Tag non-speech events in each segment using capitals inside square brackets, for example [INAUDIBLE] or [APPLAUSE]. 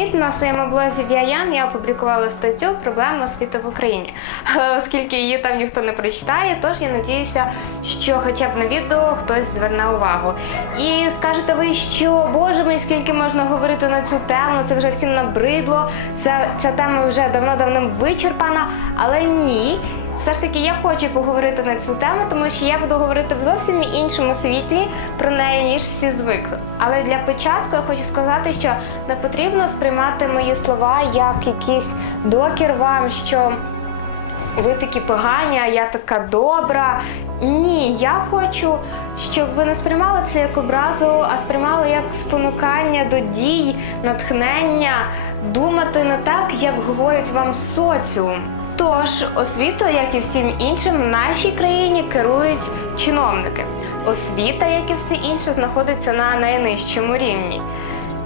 Привіт! На своєму блозі Віаян я опублікувала статтю Проблема освіти в Україні. Але [LAUGHS] Оскільки її там ніхто не прочитає, тож я надіюся, що хоча б на відео хтось зверне увагу. І скажете ви, що боже мій, скільки можна говорити на цю тему, це вже всім набридло. Ця, ця тема вже давно-давно вичерпана, але ні. Все ж таки, я хочу поговорити на цю тему, тому що я буду говорити в зовсім іншому світлі про неї, ніж всі звикли. Але для початку я хочу сказати, що не потрібно сприймати мої слова як якийсь докір вам, що ви такі погані, а я така добра. Ні, я хочу, щоб ви не сприймали це як образу, а сприймали як спонукання до дій, натхнення, думати не так, як говорить вам соціум. Тож освітою, як і всім іншим, в нашій країні керують чиновники. Освіта, як і все інше, знаходиться на найнижчому рівні.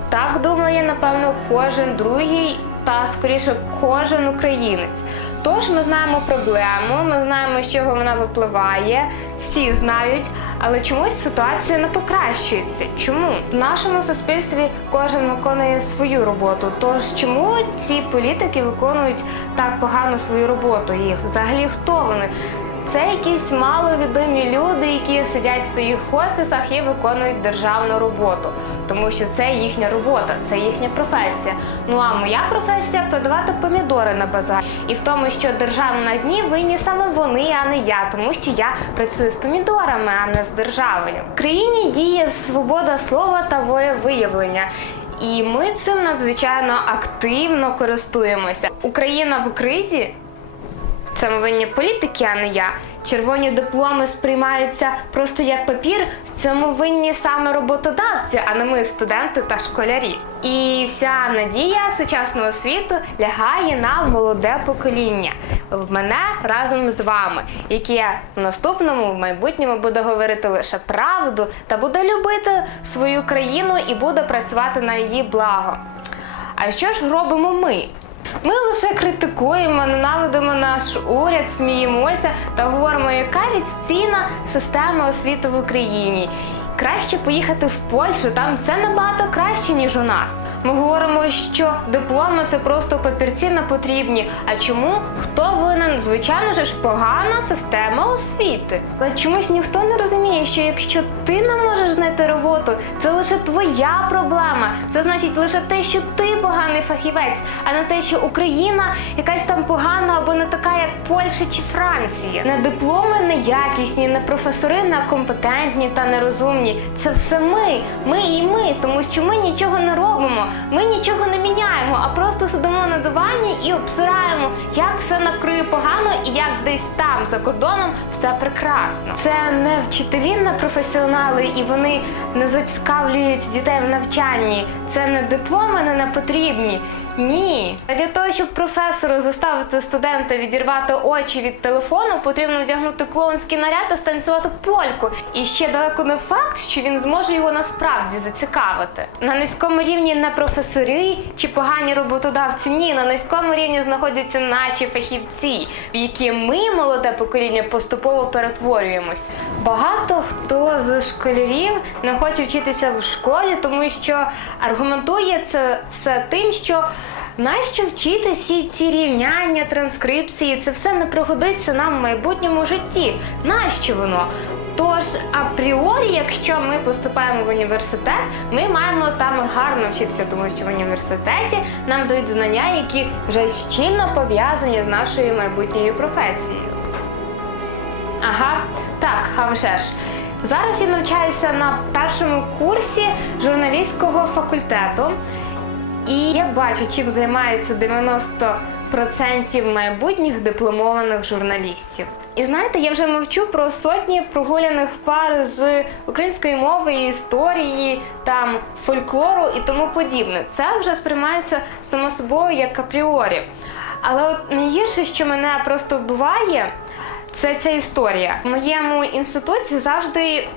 Так думає, напевно, кожен другий та скоріше кожен українець. Тож ми знаємо проблему, ми знаємо, з чого вона випливає, всі знають, але чомусь ситуація не покращується. Чому в нашому суспільстві кожен виконує свою роботу? Тож чому ці політики виконують так погано свою роботу? Їх взагалі хто вони? Це якісь маловідомі люди, які сидять в своїх офісах і виконують державну роботу, тому що це їхня робота, це їхня професія. Ну а моя професія продавати помідори на базарі. І в тому, що держава на дні винні саме вони, а не я, тому що я працюю з помідорами, а не з державою. В країні діє свобода слова та волевиявлення. І ми цим надзвичайно активно користуємося. Україна в кризі цьому винні політики, а не я. Червоні дипломи сприймаються просто як папір. В цьому винні саме роботодавці, а не ми, студенти та школярі. І вся надія сучасного світу лягає на молоде покоління. В мене разом з вами, яке в наступному в майбутньому буде говорити лише правду та буде любити свою країну і буде працювати на її благо. А що ж робимо ми? Ми лише критикуємо, ненавидимо наш уряд, сміємося та говоримо, яка відстійна система освіти в Україні. Краще поїхати в Польщу, там все набагато краще, ніж у нас. Ми говоримо, що дипломи це просто папірці не потрібні. А чому? Хто винен? Звичайно ж погана система освіти. Але чомусь ніхто не розуміє, що якщо ти не можеш знайти роботу, це лише твоя проблема. Це значить лише те, що ти поганий фахівець, а не те, що Україна якась там погана або не така, як Польща чи Франція. Не дипломи неякісні, не професори некомпетентні та нерозумні. Це все ми, ми і ми, тому що ми нічого не робимо, ми нічого не міняємо, а просто сидимо на дивані і обсираємо, як все навкруги погано і як десь там за кордоном все прекрасно. Це не вчителі, не професіонали, і вони не зацікавлюють дітей в навчанні. Це не дипломи не, не потрібні. Ні, для того, щоб професору заставити студента відірвати очі від телефону, потрібно вдягнути клоунський наряд та станцювати польку. І ще далеко не факт, що він зможе його насправді зацікавити. На низькому рівні не професори чи погані роботодавці. Ні, на низькому рівні знаходяться наші фахівці, в які ми, молоде покоління, поступово перетворюємось. Багато хто з школярів не хоче вчитися в школі, тому що аргументує це все тим, що Нащо вчити всі ці рівняння, транскрипції? Це все не пригодиться нам в майбутньому житті. Нащо воно? Тож, апріорі, якщо ми поступаємо в університет, ми маємо там гарно вчитися, тому що в університеті нам дають знання, які вже щільно пов'язані з нашою майбутньою професією. Ага, так, ж. Зараз я навчаюся на першому курсі журналістського факультету. І я бачу, чим займається 90% майбутніх дипломованих журналістів. І знаєте, я вже мовчу про сотні прогуляних пар з української мови, історії, там фольклору і тому подібне. Це вже сприймається само собою як апріорі. Але от найгірше, що мене просто вбиває, це ця історія. В моєму інституті завжди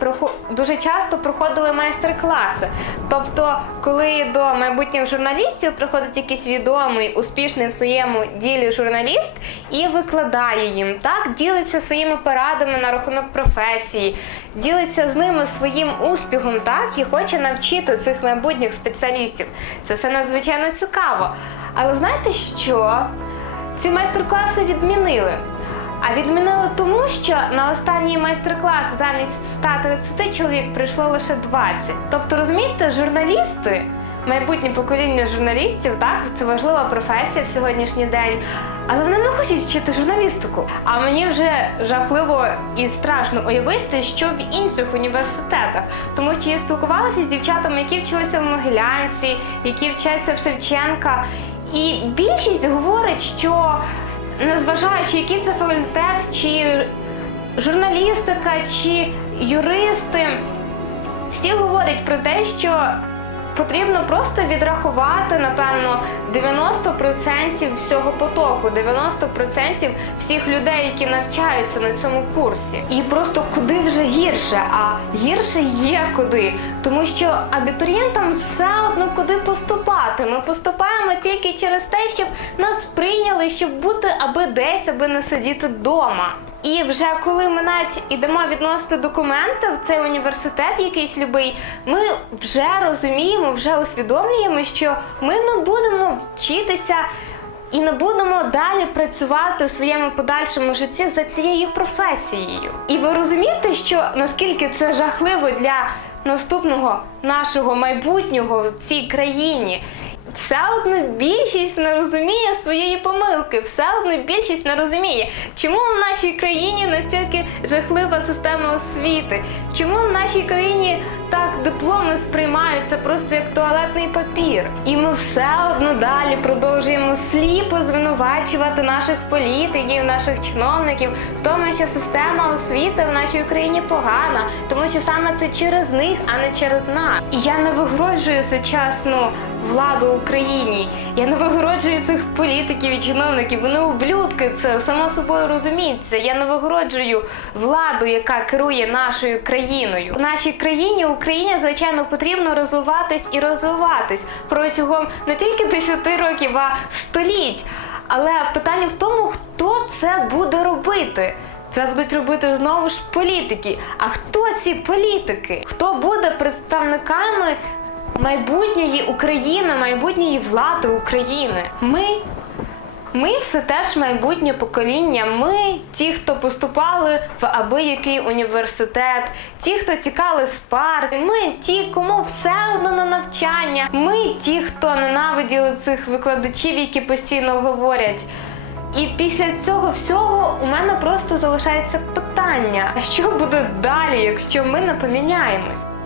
дуже часто проходили майстер-класи. Тобто, коли до майбутніх журналістів приходить якийсь відомий, успішний в своєму ділі журналіст і викладає їм, так ділиться своїми порадами на рахунок професії, ділиться з ними своїм успіхом, так і хоче навчити цих майбутніх спеціалістів. Це все надзвичайно цікаво. Але знаєте що? Ці майстер-класи відмінили. А відмінили тому, що на останній майстер-клас замість 130 чоловік прийшло лише 20. Тобто, розумієте, журналісти, майбутнє покоління журналістів, так, це важлива професія в сьогоднішній день. Але вони не хочуть вчити журналістику. А мені вже жахливо і страшно уявити, що в інших університетах. Тому що я спілкувалася з дівчатами, які вчилися в Могилянці, які вчаться в Шевченка. І більшість говорить, що незважаючи, який це факультет, чи журналістика, чи юристи, всі говорять про те, що потрібно просто відрахувати, напевно, 90% всього потоку, 90% всіх людей, які навчаються на цьому курсі. І просто куди вже гірше, а гірше є куди. Тому що абітурієнтам все одно куди поступати. Ми поступаємо тільки через те, щоб нас прийняли, щоб бути аби десь, аби не сидіти вдома. І вже коли ми навіть ідемо відносити документи в цей університет, якийсь любий, ми вже розуміємо, вже усвідомлюємо, що ми не будемо вчитися і не будемо далі працювати в своєму подальшому житті за цією професією. І ви розумієте, що наскільки це жахливо для наступного нашого майбутнього в цій країні. Все одно більшість не розуміє своєї помилки, все одно більшість не розуміє, чому в нашій країні настільки жахлива система освіти, чому в нашій країні так дипломи сприймаються просто як туалетний папір. І ми все одно далі продовжуємо сліпо звинувачувати наших політиків, наших чиновників в тому, що система освіти в нашій країні погана, тому що саме це через них, а не через нас. І я не вигороджую сучасну владу Україні. Я не вигороджую цих політиків і чиновників. Вони ублюдки, це само собою розуміється. Я не вигороджую владу, яка керує нашою країною. В нашій країні, Україні, звичайно, потрібно розвиватись і розвиватись протягом не тільки 10 років, а століть. Але питання в тому, хто це буде робити. Це будуть робити знову ж політики. А хто ці політики? Хто буде представниками майбутньої України, майбутньої влади України? Ми. Ми все теж майбутнє покоління. Ми ті, хто поступали в аби який університет, ті, хто тікали з пар. Ми ті, кому все одно на навчання. Ми ті, хто ненавиділи цих викладачів, які постійно говорять. І після цього всього у мене просто залишається питання: а що буде далі, якщо ми не поміняємось?